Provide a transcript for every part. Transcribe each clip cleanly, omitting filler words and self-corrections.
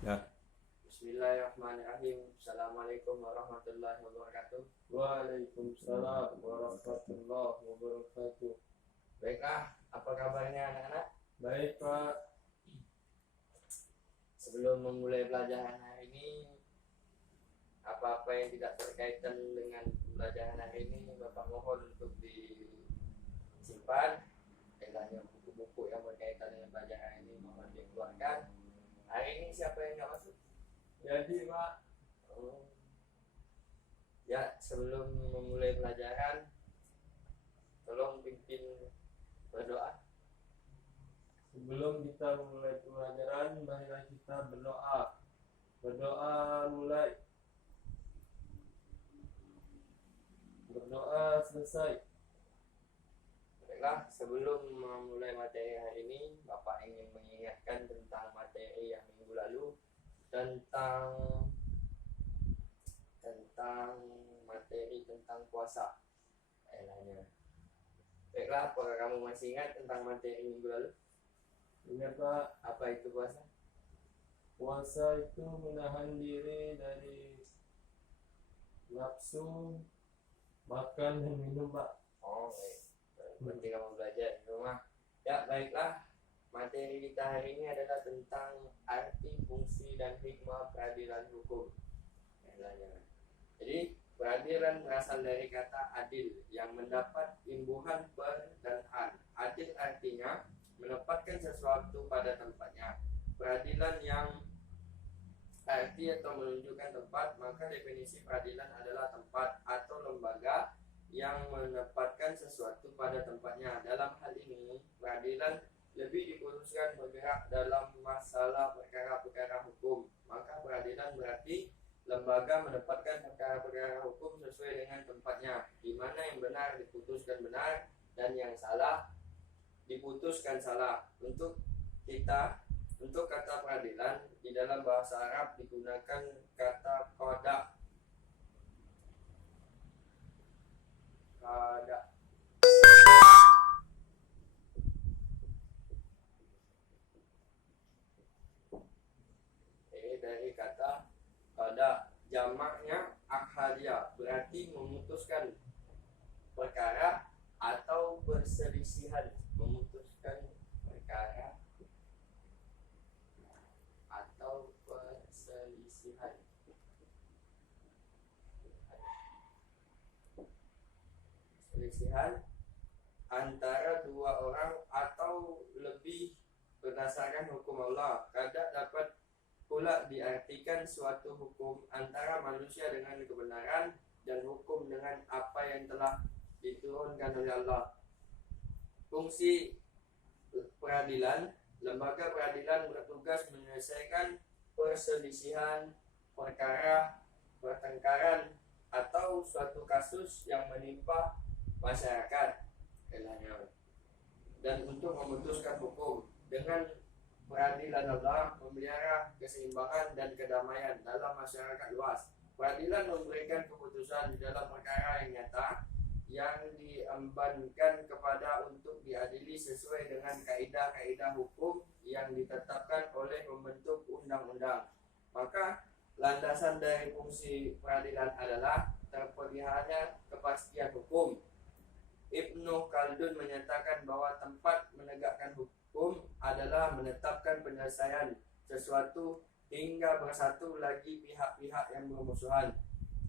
Ya. Bismillahirrahmanirrahim. Assalamualaikum warahmatullahi wabarakatuh. Waalaikumsalam warahmatullahi wabarakatuh. Baiklah, apa kabarnya anak-anak? Baik, Pak. Sebelum memulai pelajaran hari ini, apa-apa yang tidak berkaitan dengan pelajaran hari ini, Bapak mohon untuk disimpan. Hanya buku-buku yang berkaitan dengan pelajaran ini mohon dikeluarkan. Hari ini siapa yang nggak masuk? Jadi, Pak, Oh. Ya, sebelum memulai pelajaran, tolong pimpin berdoa. sebelum kita memulai pelajaran, marilah kita berdoa. Berdoa mulai. Berdoa selesai. Baiklah, sebelum memulai materi hari ini, Bapak ingin mengingatkan tentang materi yang minggu lalu tentang materi tentang puasa. Baiklah, apakah kamu masih ingat tentang materi minggu lalu? Ingat, Pak, Apa itu puasa? puasa itu menahan diri dari nafsu makan dan minum, Pak. Oh, baik. Berarti kamu belajar di rumah. Ya, baiklah. Materi kita hari ini adalah tentang arti, fungsi, dan hikmah peradilan hukum. Jadi, peradilan berasal dari kata adil yang mendapat imbuhan per dan an. Adil artinya menempatkan sesuatu pada tempatnya. Peradilan yang arti atau menunjukkan tempat, maka definisi peradilan adalah tempat atau lembaga yang menempatkan sesuatu pada tempatnya. Dalam hal ini, peradilan lebih dikhususkan bergerak dalam masalah perkara-perkara hukum. Maka peradilan berarti lembaga menempatkan perkara-perkara hukum sesuai dengan tempatnya, di mana yang benar diputuskan benar dan yang salah diputuskan salah. Untuk kata peradilan di dalam bahasa Arab digunakan kata qada. Dari kata qada, jamaknya akhadia, berarti memutuskan perkara atau perselisihan. Memutuskan perkara atau perselisihan. Perselisihan antara dua orang atau lebih berdasarkan hukum Allah. Kadang dapat pula diartikan suatu hukum antara manusia dengan kebenaran dan hukum dengan apa yang telah diturunkan oleh Allah. Fungsi peradilan, lembaga peradilan bertugas menyelesaikan perselisihan, perkara, pertengkaran, atau suatu kasus yang menimpa masyarakat, dan untuk memutuskan hukum. Dengan peradilan Allah memelihara keseimbangan dan kedamaian dalam masyarakat luas. Peradilan memberikan keputusan di dalam perkara yang nyata yang diembankan kepada untuk diadili sesuai dengan kaidah-kaidah hukum yang ditetapkan oleh pembentuk undang-undang. Maka landasan dari fungsi peradilan adalah terpeliharanya kepastian hukum. Ibnu Khaldun menyatakan bahwa tempat menegakkan hukum adalah menetapkan penyelesaian sesuatu hingga bersatu lagi pihak-pihak yang bermusuhan,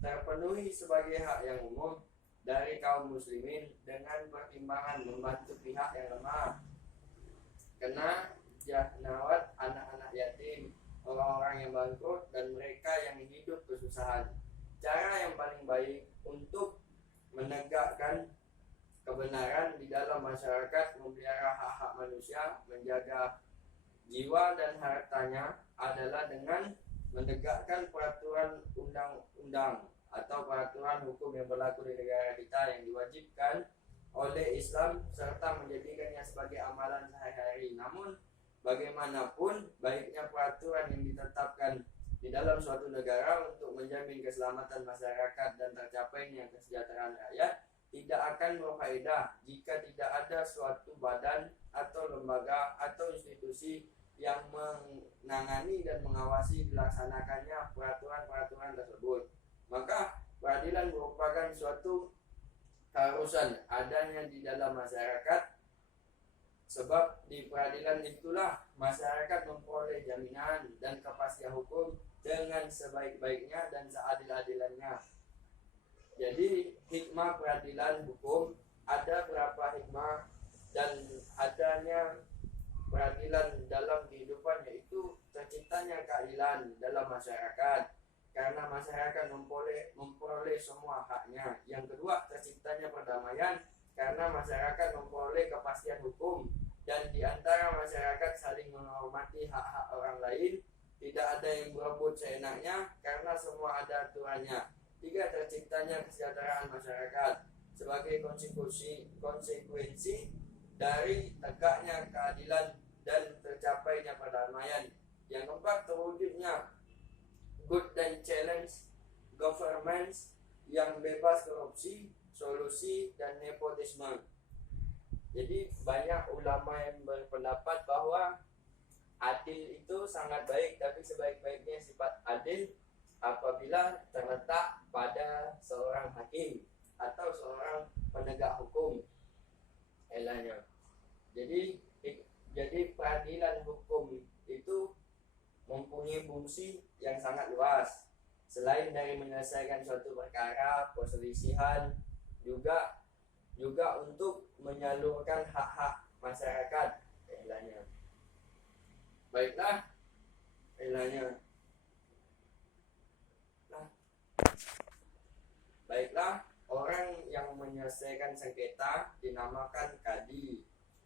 terpenuhi sebagai hak yang umum dari kaum muslimin dengan pertimbangan membantu pihak yang lemah, kena jahnawat, anak-anak yatim, orang-orang yang bangkrut, dan mereka yang hidup kesusahan. Cara yang paling baik untuk menegakkan kebenaran di dalam masyarakat, memelihara hak-hak manusia, menjaga jiwa dan hartanya adalah dengan menegakkan peraturan undang-undang atau peraturan hukum yang berlaku di negara kita yang diwajibkan oleh Islam serta menjadikannya sebagai amalan sehari-hari. Namun bagaimanapun baiknya peraturan yang ditetapkan di dalam suatu negara untuk menjamin keselamatan masyarakat dan tercapainya kesejahteraan rakyat tidak akan berfaedah jika tidak ada suatu badan atau lembaga atau institusi yang menangani dan mengawasi dilaksanakannya peraturan-peraturan tersebut. Maka peradilan merupakan suatu keharusan adanya di dalam masyarakat, sebab di peradilan itulah masyarakat memperoleh jaminan dan kepastian hukum dengan sebaik-baiknya dan seadil-adilannya. Jadi hikmah peradilan hukum, ada berapa hikmah dan adanya peradilan dalam kehidupan, yaitu terciptanya keadilan dalam masyarakat karena masyarakat memperoleh semua haknya. Yang kedua, terciptanya perdamaian karena masyarakat memperoleh kepastian hukum dan di antara masyarakat saling menghormati hak-hak orang lain, tidak ada yang berebut seenaknya karena semua ada aturannya. Tiga, terciptanya kesejahteraan masyarakat sebagai konsekuensi dari tegaknya keadilan dan tercapainya perdamaian. Yang keempat, terwujudnya good and challenge governments yang bebas korupsi, solusi, dan nepotisme. Jadi banyak ulama yang berpendapat bahwa adil itu sangat baik, tapi sebaik-baiknya sifat adil apabila terletak pada seorang hakim atau seorang penegak hukum. Jadi peradilan hukum itu mempunyai fungsi yang sangat luas. Selain dari menyelesaikan suatu perkara, perselisihan, juga untuk menyalurkan hak-hak masyarakat. Baiklah, orang yang menyelesaikan sengketa dinamakan kadi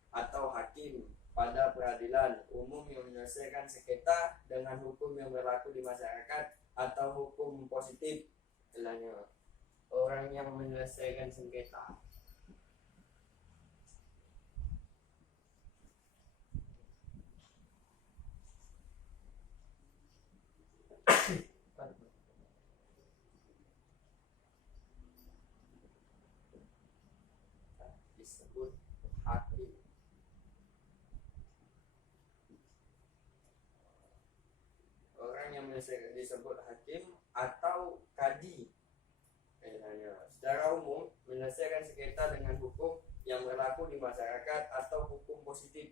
atau hakim pada peradilan umum yang menyelesaikan sengketa dengan hukum yang berlaku di masyarakat atau hukum positif. Orang yang menyelesaikan sengketa. Disebut hakim. Orang yang disebut hakim atau kadi. Secara umum menyelesaikan sengketa dengan hukum yang berlaku di masyarakat atau hukum positif.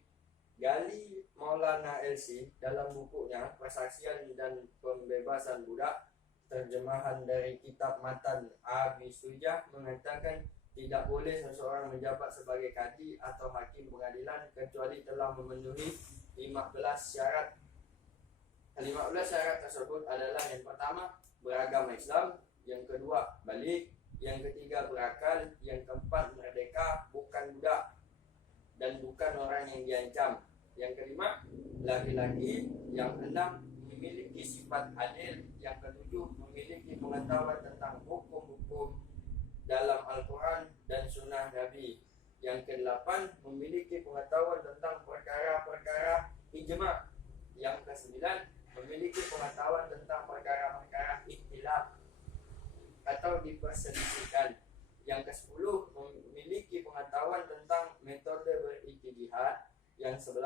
Ghali Maulana LC dalam bukunya Persaksian dan Pembebasan Budak, terjemahan dari kitab Matan Abi Sujah, mengatakan tidak boleh seseorang menjabat sebagai kadi atau hakim pengadilan kecuali telah memenuhi 15 syarat. 15 syarat tersebut adalah: yang pertama, beragama Islam; yang kedua, balik; yang ketiga, berakal; yang keempat, merdeka, bukan budak dan bukan orang yang diancam; yang kelima, laki-laki; yang keenam, memiliki sifat adil; yang ketujuh, memiliki pengetahuan tentang hukum-hukum dalam Al-Quran dan Sunnah Nabi; yang kedelapan, memiliki pengetahuan tentang perkara-perkara ijma'; yang kesembilan, memiliki pengetahuan tentang perkara-perkara ikhtilaf atau diperselisihkan; yang kesepuluh, memiliki pengetahuan tentang metode berijtihad; yang 11,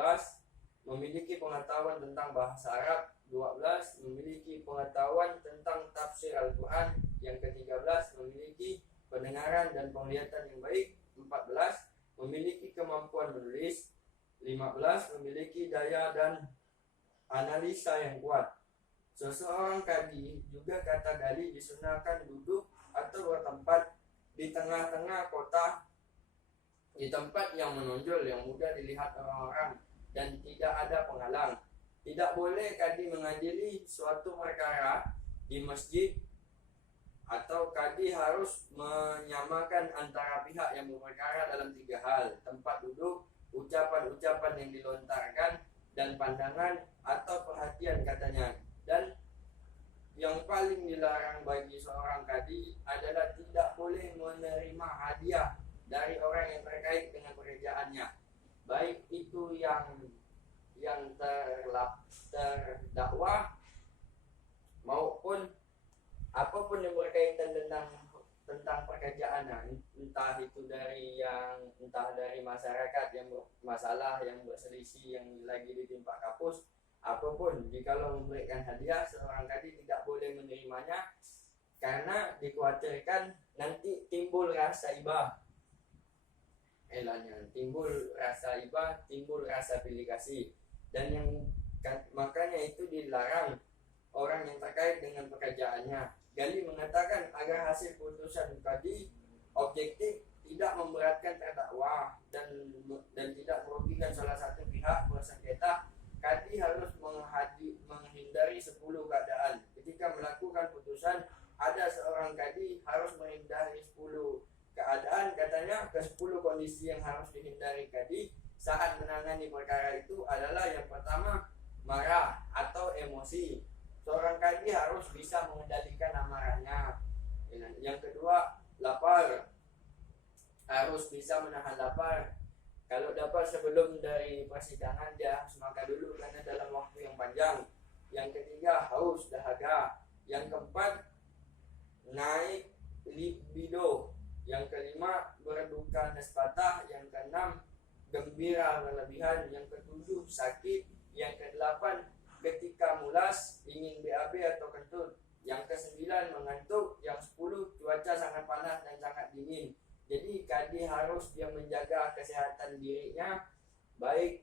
memiliki pengetahuan tentang bahasa Arab; 12, memiliki pengetahuan tentang tafsir Al-Quran; yang ke-13, memiliki pendengaran dan penglihatan yang baik; 14, memiliki kemampuan menulis; 15, memiliki daya dan analisa yang kuat. Seseorang kadi, juga kata Ghali, disunahkan duduk atau bertempat di tengah-tengah kota, di tempat yang menonjol yang mudah dilihat orang-orang dan tidak ada penghalang. Tidak boleh kadi mengadili suatu perkara di masjid, atau kadi harus menyamakan antara pihak yang berperkara dalam 3 hal: tempat duduk, ucapan-ucapan yang dilontarkan, dan pandangan atau perhatian katanya. Dan yang paling dilarang bagi seorang kadi adalah tidak boleh menerima hadiah dari orang yang terkait dengan pekerjaannya, baik itu yang terdakwa maupun apapun yang berkaitan tentang tentang pekerjaannya, entah dari masyarakat yang bermasalah, yang berselisih, yang lagi ditimpa kapus, apapun. Jikalau memberikan hadiah, seorang kadi tidak boleh menerimanya karena dikhawatirkan nanti timbul rasa iba. Timbul rasa pilih kasih, dan makanya itu dilarang orang yang terkait dengan pekerjaannya. Gali mengatakan agar hasil putusan kadi objektif, tidak memberatkan terdakwa dan tidak merugikan salah satu pihak bersengketa, kadi harus menghindari 10 keadaan. Ketika melakukan putusan, ada seorang kadi harus menghindari 10 keadaan. Katanya ke 10 kondisi yang harus dihindari kadi saat menangani perkara itu adalah yang pertama, marah atau emosi. Seorang kadi harus bisa mengendalikan amarahnya. Yang kedua, lapar. Harus bisa menahan lapar. Kalau dapat sebelum dari persidangan, dia harus makan dulu karena dalam waktu yang panjang. Yang ketiga, haus, dahaga. Yang keempat, naik libido. Yang kelima, berduka nespatah. Yang keenam, gembira berlebihan. Yang ketujuh, sakit. Yang kedelapan, ketika mulas, ingin BAB atau kentut. Yang kesembilan, mengantuk. Yang 10, cuaca sangat panas dan sangat dingin. Jadi kadi harus dia menjaga kesehatan dirinya, baik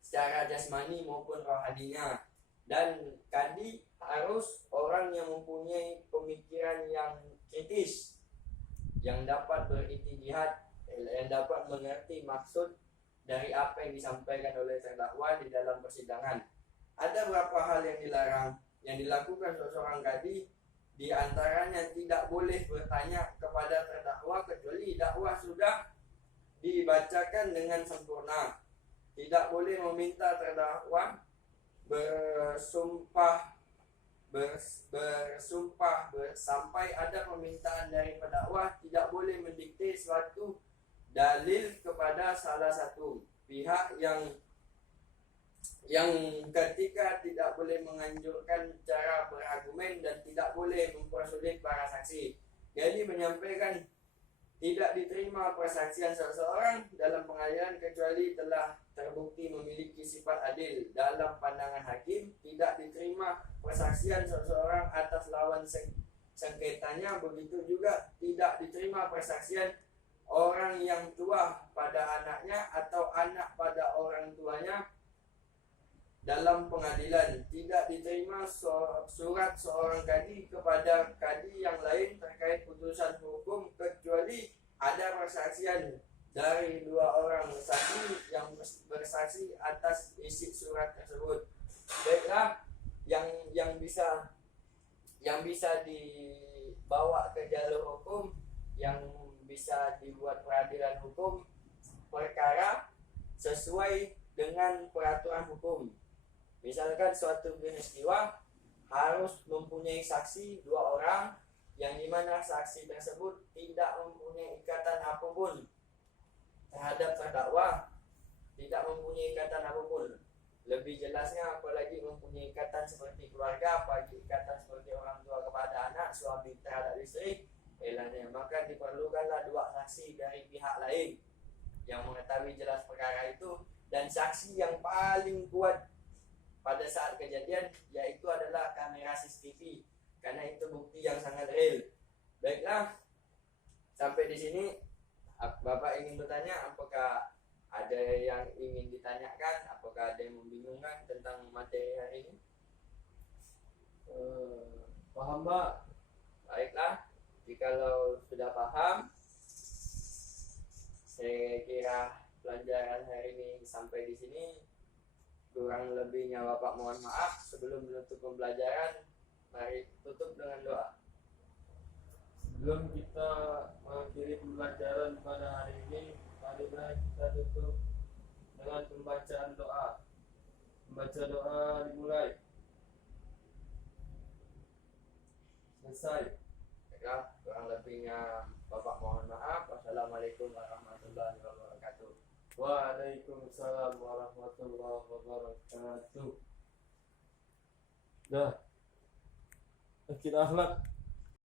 secara jasmani maupun rohaninya. Dan kadi harus orang yang mempunyai pemikiran yang kritis, yang dapat berijtihad, yang dapat mengerti maksud dari apa yang disampaikan oleh terdakwa di dalam persidangan. Ada beberapa hal yang dilarang yang dilakukan seorang kadi, di antaranya tidak boleh bertanya kepada terdakwa kecuali dakwah sudah dibacakan dengan sempurna. Tidak boleh meminta terdakwa bersumpah sampai ada permintaan dari pendakwa. Tidak boleh mendikte suatu dalil kepada salah satu pihak yang ketika tidak boleh menganjurkan cara berargumen dan tidak boleh mempersulit para saksi. Jadi menyampaikan tidak diterima persaksian seseorang dalam pengadilan kecuali telah terbukti memiliki sifat adil dalam pandangan hakim. Tidak diterima persaksian seseorang atas lawan sengketanya. Begitu juga tidak diterima persaksian orang yang tua pada anaknya atau anak pada orang tuanya dalam pengadilan. Tidak diterima surat seorang kadi kepada kadi yang lain terkait putusan hukum kecuali ada persaksian dari 2 orang saksi yang bersaksi atas isi surat tersebut. Baiklah, yang bisa dibawa ke jalur hukum, yang bisa dibuat peradilan hukum, perkara sesuai dengan peraturan hukum. Misalkan suatu peristiwa harus mempunyai saksi 2 orang, yang dimana saksi tersebut tidak mempunyai ikatan apapun terhadap terdakwa, tidak mempunyai ikatan apapun. Lebih jelasnya, apalagi mempunyai ikatan seperti keluarga, apalagi ikatan seperti orang tua kepada anak, suami terhadap istri, maka diperlukanlah 2 saksi dari pihak lain yang mengetahui jelas perkara itu. Dan saksi yang paling kuat pada saat kejadian yaitu adalah kamera CCTV, karena itu bukti yang sangat real. Baiklah, sampai di sini Bapak ingin bertanya, apakah ada yang ingin ditanyakan, apakah ada yang membingungkan tentang materi hari ini? Paham, Pak? Baiklah, jikalau sudah paham, saya kira pelajaran hari ini sampai di sini. Kurang lebihnya Bapak mohon maaf. Sebelum menutup pembelajaran, mari tutup dengan doa. Sebelum kita mengakhiri pembelajaran pada hari ini, marilah kita tutup dengan pembacaan doa. Membaca doa dimulai. Selesai. Ya, kurang lebihnya Bapak mohon maaf. Wassalamualaikum warahmatullahi wabarakatuh. Waalaikumsalam warahmatullahi wabarakatuh. Dah. Akhir akhlak.